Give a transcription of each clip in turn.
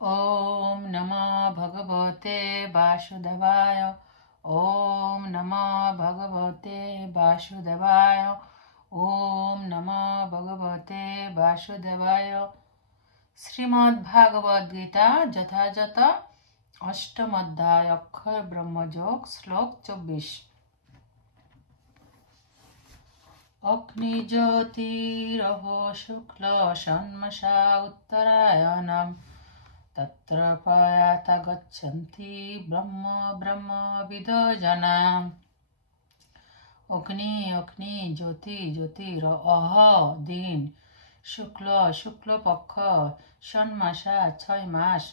ॐ नमो भगवते वासुदेवाय। ॐ नमो भगवते वासुदेवाय। ॐ नमो भगवते वासुदेवाय। श्रीमद्भागवत गीता যথাযথ অষ্টম অধ্যায় অক্ষয় ব্রহ্মযোগ শ্লোক 24। অগ্নিজ্যোতিরहो শুক্ল ষণ্মাসা উত্তরায়ণম तत्र प्रयाता गच्छन्ति ब्रह्म ब्रह्मविदो जना। अग्नि अग्नि ज्योति ज्योतिर अह दिन शुक्ल शुक्ल पक्ष षण्मासा 6 मास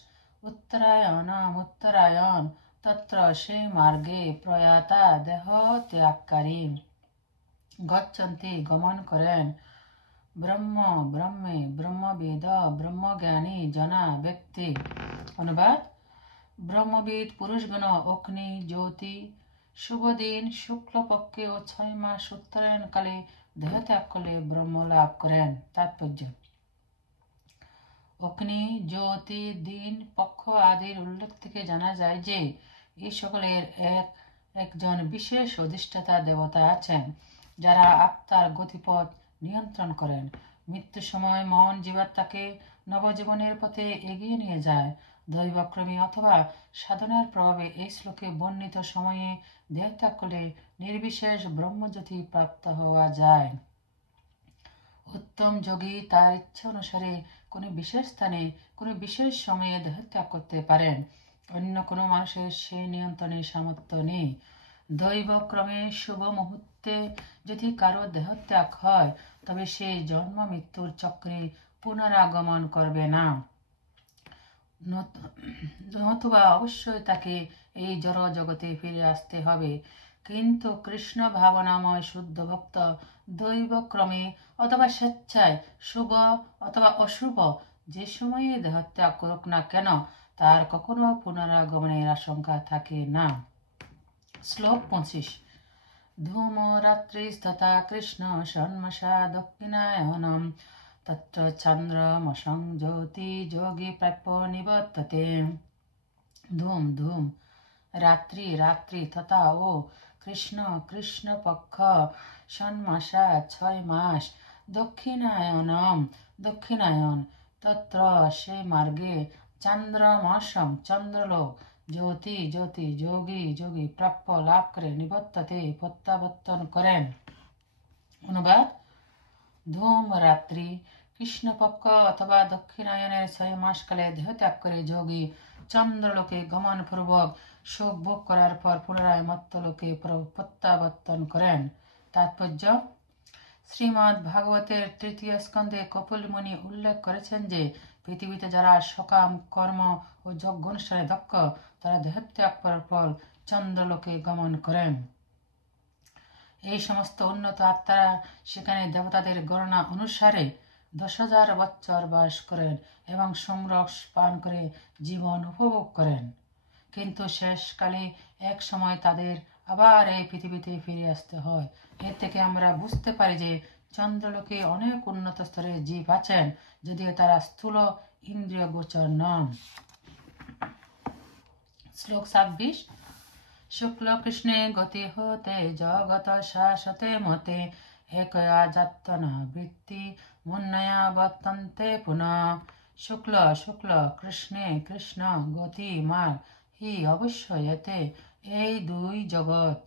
उत्तरायणम उत्तरायण तत्र से मार्गे प्रयाता देह त्यागकारी गच्छन्ति गमन करें ब्रह्म ब्रह्मे ब्रह्मवेद ब्रह्मज्ञानी जना व्यक्ति। अनुवाद ब्रह्मविद पुरुषगण अग्नि ज्योति शुभ दिन शुक्ल पक्षे और 6 मास उत्तरायण काले देह त्याग करले ब्रह्म लाभ करें। तात्पर्य अग्नि ज्योति दिन पक्ष आदिर उल्लेख থেকে জানা যায় যে এই সকলের একজন বিশেষ অধিষ্ঠাতা দেবতা আছেন যারা আত্মার গতিপথ নিয়ন্ত্রণ করেন। মৃত্যুর সময় মন জীবাত্মাকে নবজীবনের পথে এগিয়ে নিয়ে যায়। দৈবক্রমে অথবা সাধনার প্রভাবে এই শ্লোকে বর্ণিত সময়ে দেহত্যাগ করলে নির্বিশেষ ব্রহ্মজ্যোতি প্রাপ্ত হওয়া যায়। উত্তম যোগী তার ইচ্ছা অনুসারে কোনো বিশেষ স্থানে কোনো বিশেষ সময়ে দেহত্যাগ করতে পারেন। অন্য কোনো মানুষের সে নিয়ন্ত্রণের সামর্থ্য নেই। দৈবক্রমে শুভ মুহূর্তে যদি কারো দেহত্যাগ হয় তবে সে জন্ম মৃত্যুর চক্রে পুনরাগমন করবে না, নতুবা অবশ্যই তাকে এই জড় জগতে ফিরে আসতে হবে। কিন্তু কৃষ্ণ ভাবনাময় শুদ্ধ ভক্ত দৈবক্রমে অথবা স্বেচ্ছায় শুভ অথবা অশুভ যে সময়ে দেহত্যাগ করুক না কেন তার কখনো পুনরাগমনের আশঙ্কা থাকে না। শ্লোক 25। ধূম রাত্রিস্তথা কৃষ্ণ ষণ্মাসা দক্ষিণায়নম তত্র চন্দ্রমসং জ্যোতি যোগী প্রাপ্য নিবর্ততে। ধূম ধূম রাত্রি রাত্রি তথা ও কৃষ্ণ কৃষ্ণ পক্ষ ষণ্মাসা 6 মাস দক্ষিণায়নম দক্ষিণায়ন তত্র সে মার্গে চন্দ্রমসম চন্দ্রলোক জ্যোতি জ্যোতি যোগী যোগী প্রাপ্য লাভ করে নিবর্ততে প্রত্যাবর্তন করেন। অনুবাদ ধূম রাত্রি কৃষ্ণপক্ষ অথবা দক্ষিণায়নের 6 মাস কালে দেহত্যাগ করে যোগী চন্দ্রলোকে গমন পূর্বক শোক ভোগ করার পর পুনরায় মর্ত্যলোকে প্রত্যাবর্তন করেন। তাৎপর্য শ্রীমদ্ ভাগবতের 3য় স্কন্ধে কপিল মুনি উল্লেখ করেছেন যে পৃথিবীতে যারা সকাম কর্ম ও যজ্ঞ অনুষ্ঠানে দক্ষ তারা দেহত্যাগ করার পর চন্দ্রলোকে গমন করেন। এই সমস্ত উন্নত আত্মারা সেখানে দেবতাদের গণনা অনুসারে 10,000 বছর বাস করেন এবং সমরস পান করে জীবন উপভোগ করেন। কিন্তু শেষকালে এক সময় তাদের আবার এই পৃথিবীতে ফিরে আসতে হয়। এর থেকে আমরা বুঝতে পারি যে চন্দ্রলোকে অনেক উন্নত স্তরের জীব আছেন, যদিও তারা স্থূল ইন্দ্রিয় গোচর নন। শ্লোক 26। শুক্ল কৃষ্ণে গতি হতে জগত শাশ্বতে মতে একয়া যাত্তনা বৃত্তি মুন্নয়া বর্তন্তে পুনঃ। শুক্ল শুক্ল কৃষ্ণে কৃষ্ণ গতি মার্গ হি অবশ্যই এতে এই দুই জগৎ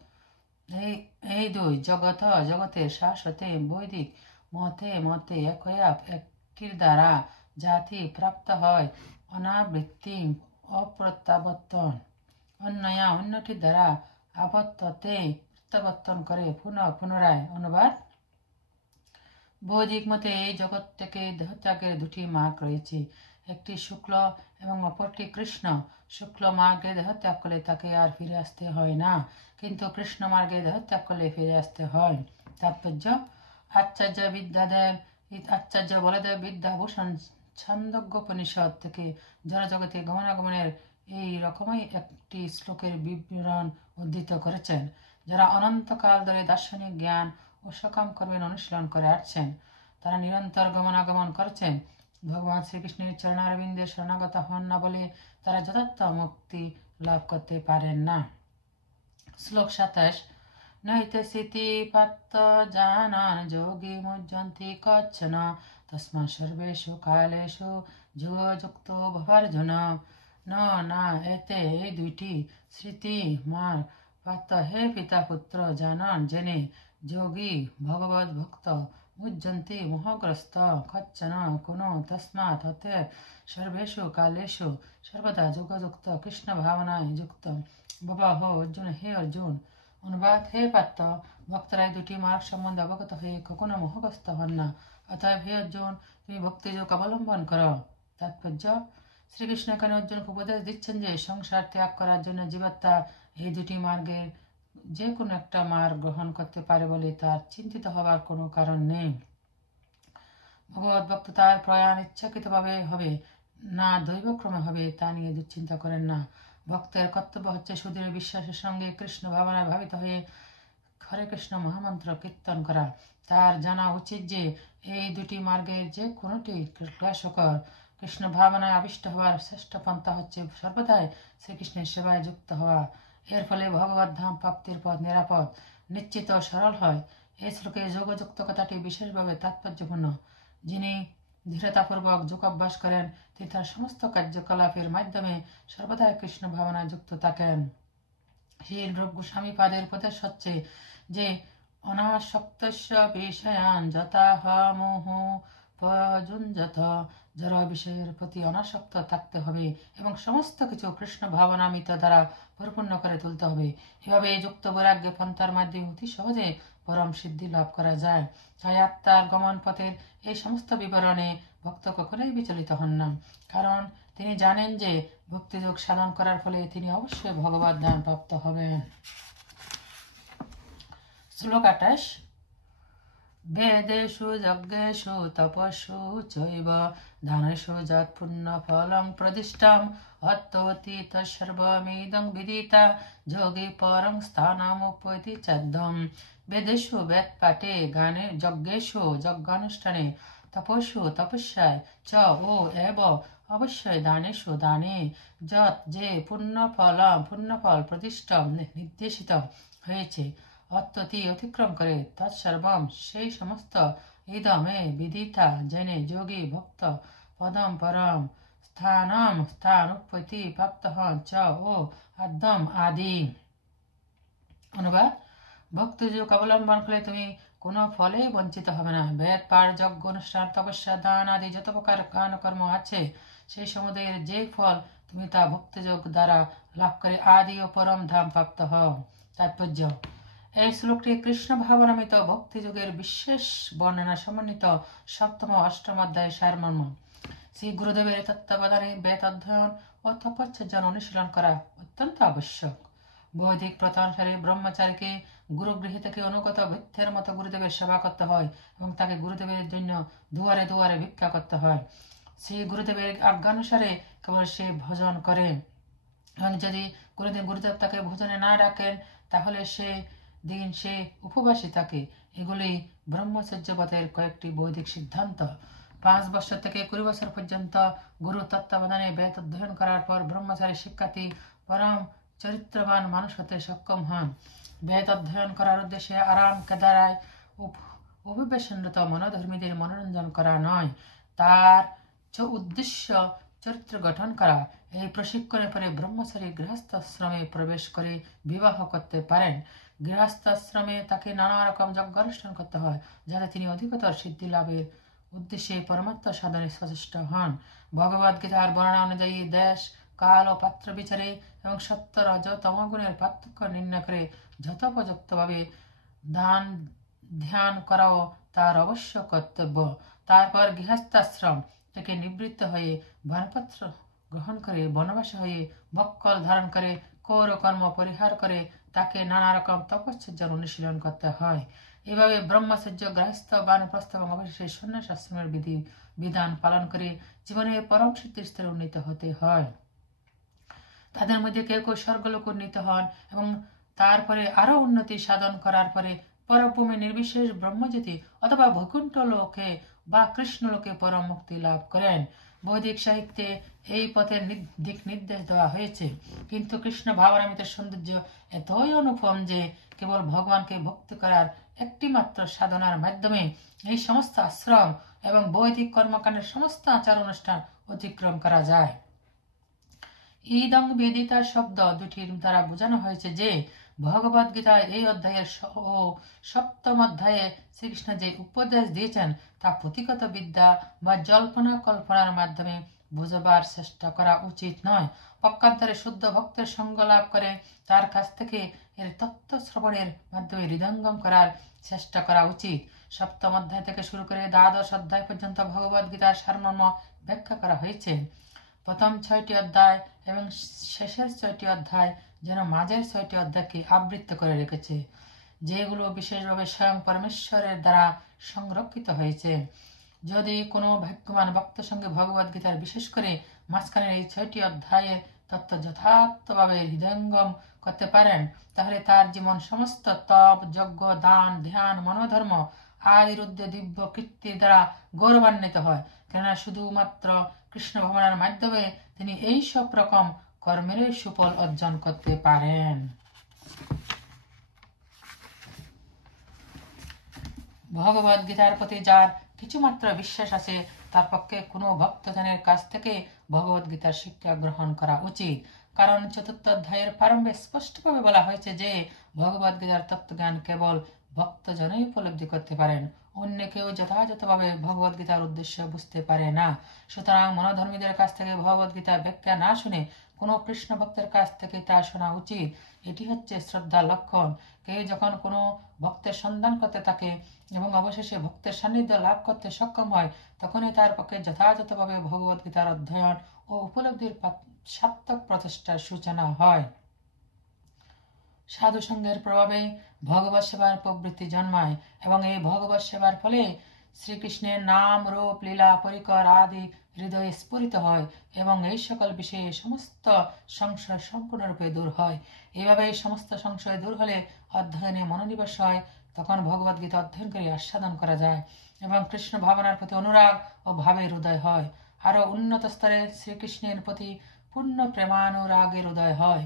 জগতের শাশ্বতে বৈদিক মতে মতে একয়া একটির দ্বারা জাতি প্রাপ্ত হয় অনাবৃত্তি অপ্রত্যাবর্তন, অন্যয়া অন্যটির দ্বারা আবর্ততে প্রত্যাবর্তন করে পুনরায়। অনুবাদ বৈদিক মতে এই জগৎ থেকে দেহত্যাগের 2টি মার্গ রয়েছে, একটি শুক্ল এবং অপরটি কৃষ্ণ। শুক্ল মার্গে দেহত্যাগ করলে তাকে আর ফিরে আসতে হয় না, কিন্তু কৃষ্ণ মার্গে দেহত্যাগ করলে ফিরে আসতে হয়। তাৎপর্য আচার্য বলদেব বিদ্যাভূষণ ছন্দোগ্যোপনিষদ থেকে জড়জগতে গমনাগমনের এই রকমই একটি শ্লোকের বিবরণ উদ্ধৃত করেছেন। যারা অনন্তকাল ধরে দার্শনিক জ্ঞান ও সকাম কর্মের অনুশীলন করে আসছেন তারা নিরন্তর গমনাগমন করছেন। ভগবান শ্রীকৃষ্ণের চরণারবিন্দে শরণাগত হন না বলে তারা যথার্থ মুক্তি লাভ করতে পারেন না। শ্লোক 27। নৈতে সিতি পাত্ত জানান যোগী মুজ্জন্তি কচ্ছন তস্মা সর্বেষু কালেষু যুগযুক্ত ভবার্জুন। না এতে এই দুইটি স্মৃতি মার পাত্র হে পিতা পুত্র জানান জেনে যোগী ভগবত ভক্ত মুজ্জন্তি মোহগ্রস্ত কচ্ছন কোনো তস্মাৎ অতএব সর্বেষু কালেষু সর্বদা যুগযুক্ত কৃষ্ণ ভাবনায় যুক্ত বাবা হো অর্জুন। হে অর্জুন, অনুবাদ হে পার্থ, ভক্তরা দুটি মার্গ সম্বন্ধে অবগত হয়ে কখনো মোহগ্রস্ত হন না। অতএব হে অর্জুন, তুমি ভক্তিযোগ অবলম্বন করো। তাৎপর্য, শ্রীকৃষ্ণ এখানে অর্জুনকে উপদেশ দিচ্ছেন যে সংসার ত্যাগ করার জন্য জীবাত্মা এই দুটি মার্গের যে কোনো একটা মার্গ গ্রহণ করতে পারে বলে তার চিন্তিত হবার কোনো কারণ নেই। ভগবত ভক্ত তার প্রয়াণ ইচ্ছাকৃতভাবে হবে না দৈবক্রমে হবে তা নিয়ে দুশ্চিন্তা করেন না। ভক্তের কর্তব্য হচ্ছে সুদৃঢ় বিশ্বাসের সঙ্গে কৃষ্ণ ভাবনায় ভাবিত হয়ে হরে কৃষ্ণ মহামন্ত্র কীর্তন করা। তার জানা উচিত যে এই দুটি মার্গের যে কোনোটি ক্লেশকর। কৃষ্ণ ভাবনায় আবিষ্ট হওয়ার শ্রেষ্ঠ পন্থা হচ্ছে সর্বদাই শ্রীকৃষ্ণের সেবায় যুক্ত হওয়া। এর ফলে ভগবত ধাম প্রাপ্তির পথ নিরাপদ, নিশ্চিত ও সরল হয়। এই শ্লোকে যোগযুক্ত কথাটি বিশেষভাবে তাৎপর্যপূর্ণ। যিনি দৃঢ়তাপূর্বক যোগ অভ্যাস করেন তিনি তার সমস্ত কার্যকলাপের মাধ্যমে সর্বদাই কৃষ্ণ ভাবনায় যুক্ত থাকেন। শ্রীল রূপ গোস্বামী পাদের উপদেশ হচ্ছে যে অনাসক্তস্য বিষয়ান যথাহমুহ প্রযুঞ্জত, জড় বিষয়ের প্রতি অনাসক্ত থাকতে হবে এবং সমস্ত কিছু কৃষ্ণ ভাবনামিত দ্বারা পরিপূর্ণ করে তুলতে হবে। এভাবে যুক্ত বৈরাগ্য পন্থার মাধ্যমে অতি সহজে পরম সিদ্ধি লাভ করা যায়। তাই আত্মার গমন পথের এই সমস্ত বিবরণে ভক্ত কখনোই বিচলিত হন না, কারণ তিনি জানেন যে ভক্তিযোগ সাধন করার ফলে তিনি অবশ্যই ভগবত ধাম প্রাপ্ত হবেন। শ্লোক 28। বেদেষু যজ্ঞেষু তপস্যু চৈব দানেষু যৎ পুণ্য ফলং প্রদিষ্টম অত্যতি তৎসর্বমিদং বিদিতা যোগী পরং স্থানমুপৈতি চাদ্যম। বেদেষু বেদ পাঠে, গানে, যজ্ঞেষু যজ্ঞানুষ্ঠানে, তপস্যু তপস্যায়, চ ও এব অবশ্যই, দানেষু দানে, যৎ যে পুণ্যফল প্রতিষ্ঠম নির্দেশিত হয়েছে, অত্যতি অতিক্রম করে, তৎসর্বম সেই সমস্ত, ইদমে বিদিতা জেনে যোগী ভক্ত পদম পরম স্থান উপৈতি প্রাপ্ত হন, চ ও আদ্যম আদি। অনুবাদ, ভক্তিযোগ অবলম্বন করলে তুমি কোনো ফলে বঞ্চিত হবে না। বেদ পাঠ, যজ্ঞ অনুষ্ঠান, তপস্যা, দান আদি যত প্রকার কর্ম আছে সেই সমুদায়ের যে ফল তুমি তা ভক্তিযোগ দ্বারা লাভ করে আদি ও পরম ধাম প্রাপ্ত হও। তাৎপর্য, এই শ্লোকটি কৃষ্ণ ভাবনামিত ভক্তিযোগের বিশেষ বর্ণনা সমন্বিত সপ্তম অষ্টম অধ্যায় সারমর্ম। শ্রী গুরুদেবের তত্ত্বাবধানে বেদ অধ্যয়ন ও তপশ্চর্যা অনুশীলন করা অত্যন্ত আবশ্যক। বৈদিক প্রথা অনুসারে ব্রহ্মচারীকে গুরুগৃহী থেকে অনুগত ভৃত্যের মতো গুরুদেবের সেবা করতে হয় এবং তাকে গুরুদেবের জন্য দুয়ারে দুয়ারে ভিক্ষা করতে হয়। শ্রী গুরুদেবের আজ্ঞানুসারে কেবল সে ভজন করে এবং যদি গুরুদেব তাকে ভোজনে না ডাকেন তাহলে সে দিন সে উপবাসী থাকে। এগুলি ব্রহ্মচর্য পথের কয়েকটি বৈদিক সিদ্ধান্ত। 5 বছর থেকে 20 বছর পর্যন্ত গুরু তত্ত্বাবধানে বেদ অধ্যয়ন করার পর ব্রহ্মচারী শিক্ষার্থী পরম চরিত্রবান মানুষ হতে সক্ষম হন। বেদ অধ্যয়ন করার উদ্দেশ্যে আরাম কেদারায় অভিবেশনরত মনোধর্মীদের মনোরঞ্জন করা নয়, তার উদ্দেশ্য চরিত্র গঠন করা। এই প্রশিক্ষণের পরে ব্রহ্মচারী গৃহস্থাশ্রমে প্রবেশ করে বিবাহ করতে পারেন। গৃহস্থাশ্রমে তাকে নানা রকম যজ্ঞানুষ্ঠান করতে হয় যাতে তিনি অধিকতর সিদ্ধি লাভের উদ্দেশ্যে পরমাত্ম সাধনে সচেষ্ট হন। ভগবদ গীতার বর্ণনা অনুযায়ী দেশ, কাল ও পাত্র বিচারে এবং সত্য রজ তমগুণের পার্থক্য নির্ণয় করে যথোপযুক্তভাবে ধ্যান করাও তার অবশ্য কর্তব্য। তারপর গৃহস্থাশ্রম থেকে নিবৃত্ত হয়ে বানপত্র গ্রহণ করে বনবাসী হয়ে বক্কল ধারণ করে কৌর কর্ম পরিহার করে তাকে নানা রকম তপশ্চর্যার অনুশীলন করতে হয়। এভাবে ব্রহ্মচর্য, গৃহস্থ, বানপ্রস্থ এবং অবশেষে সন্ন্যাস আশ্রমের বিধান পালন করে জীবনে পরম সিদ্ধির স্তরে উন্নীত হতে হয়। তাদের মধ্যে কেউ কেউ স্বর্গলোক উন্নীত হন এবং তারপরে আরো উন্নতি সাধন করার পরে পরভূমি নির্বিশেষ ব্রহ্মজ্যোতি অথবা বৈকুণ্ঠ লোকে বা কৃষ্ণলোকে পরম মুক্তি লাভ করেন। বৈদিক সাহিত্যে এই পথের দিক নির্দেশ দেওয়া হয়েছে, কিন্তু কৃষ্ণ ভাবনামৃতের সৌন্দর্য এতই অনুপম যে কেবল ভগবানকে ভক্তি করার একটি মাত্র সাধনার মাধ্যমে এই সমস্ত আশ্রম এবং বৈদিক কর্মকাণ্ডের সমস্ত আচার অনুষ্ঠান অতিক্রম করা যায়। ইদং বেদিতা শব্দ দুটির দ্বারা বোঝানো হয়েছে যে ভগবদ গীতায় এই অধ্যায়ের সপ্তম অধ্যায়ে শ্রীকৃষ্ণ যে উপদেশ দিয়েছেন তা পুঁথিগত বিদ্যা বা জল্পনা কল্পনার মাধ্যমে বুঝবার চেষ্টা করা উচিত নয়। পক্ষান্তরে শুদ্ধ ভক্তের সঙ্গ লাভ করে তার কাছ থেকে এর তত্ত্ব শ্রবণের মাধ্যমে হৃদয়ঙ্গম করার চেষ্টা করা উচিত। সপ্তম অধ্যায় থেকে শুরু করে দ্বাদশ অধ্যায় পর্যন্ত ভগবদ গীতার সারমর্ম ব্যাখ্যা করা হয়েছে। প্রথম 6টি অধ্যায় এবং শেষের 6টি অধ্যায় যেন মাঝের 6টি অধ্যায়কে আবৃত্ত করে রেখেছে, যেগুলো বিশেষভাবে স্বয়ং পরমেশ্বরের দ্বারা সংরক্ষিত হয়েছে। যদি কোনো ভাগ্যবান ভক্ত সঙ্গে ভগবদ গীতার বিশেষ করে মাঝখানের এই 6টি অধ্যায়ের তত্ত্ব যথার্থভাবে হৃদয়ঙ্গম করতে পারেন, তাহলে তার জীবন সমস্ত তপ, যজ্ঞ, দান, ধ্যান, মনোধর্ম আদির ঊর্ধ্বে দিব্য কীর্তির দ্বারা গৌরবান্বিত হয়। কেননা শুধুমাত্র কৃষ্ণ ভাবনার মাধ্যমে তিনি এই সব রকম কর্মের সুফল অর্জন করতে পারেন। ভগবদ গীতার প্রতি যার কিছুমাত্র বিশ্বাস আছে তার পক্ষে কোনো ভক্তজনের কাছ থেকে ভগবদ গীতার শিক্ষা গ্রহণ করা উচিত, কারণ চতুর্থ অধ্যায়ের প্রারম্ভে স্পষ্টভাবে বলা হয়েছে যে ভগবদ গীতার তত্ত্বজ্ঞান কেবল ভক্তজনই উপলব্ধি করতে পারেন, অন্য কেউ যথাযথভাবে ভগবদ গীতার উদ্দেশ্য বুঝতে পারে না। সুতরাং মনোধর্মীদের কাছ থেকে ভগবদ গীতার ব্যাখ্যা না শুনে কোনো কৃষ্ণ ভক্তের কাছ থেকে তা শোনা উচিত। এটি হচ্ছে শ্রদ্ধার লক্ষণ। কেউ যখন কোনো ভক্তের সন্ধান করতে থাকে এবং অবশেষে ভক্তের সান্নিধ্য লাভ করতে সক্ষম হয়, তখনই তার পক্ষে যথাযথভাবে ভগবদ গীতার অধ্যয়ন ও উপলব্ধির সার্থক প্রচেষ্টার সূচনা হয়। সাধু সঙ্গের প্রভাবে ভগবত সেবার প্রবৃত্তি জন্মায় এবং এই ভগবত সেবার ফলে শ্রীকৃষ্ণের নাম, রূপ, লীলা, পরিকর আদি হৃদয়ে স্ফুরিত হয় এবং এই সকল বিষয়ে সমস্ত সংশয় সম্পূর্ণরূপে দূর হয়। এইভাবে এই সমস্ত সংশয় দূর হলে অধ্যয়নে মনোনিবেশ হয়, তখন ভগবদ গীতা অধ্যয়ন করে আস্বাদন করা যায় এবং কৃষ্ণ ভাবনার প্রতি অনুরাগ ও ভাবের উদয় হয়। আরো উন্নত স্তরে শ্রীকৃষ্ণের প্রতি পূর্ণ প্রেমানুরাগের উদয় হয়।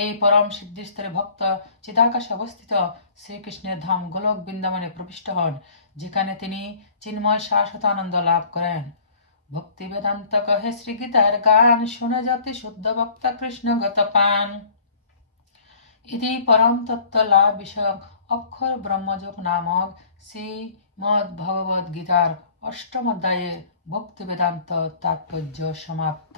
এই পরম সিদ্ধি স্তরে ভক্ত চিদাকাশে অবস্থিত শ্রীকৃষ্ণের ধাম গোলক বৃন্দাবনে প্রবিষ্ট হন, যেখানে তিনি চিন্ময় শাশ্বত আনন্দ লাভ করেন। ভক্তি বেদান্ত কহে শ্রী গীতার গান, শুনে যতি শুদ্ধ ভক্ত কৃষ্ণগত পান। ইতি পরম তত্ত্ব লাভ বিষয়ক অক্ষর ব্রহ্মযোগ নামক শ্রীমদ ভগবদ গীতার অষ্টম অধ্যায়ে ভক্তি বেদান্ত তাৎপর্য সমাপ্ত।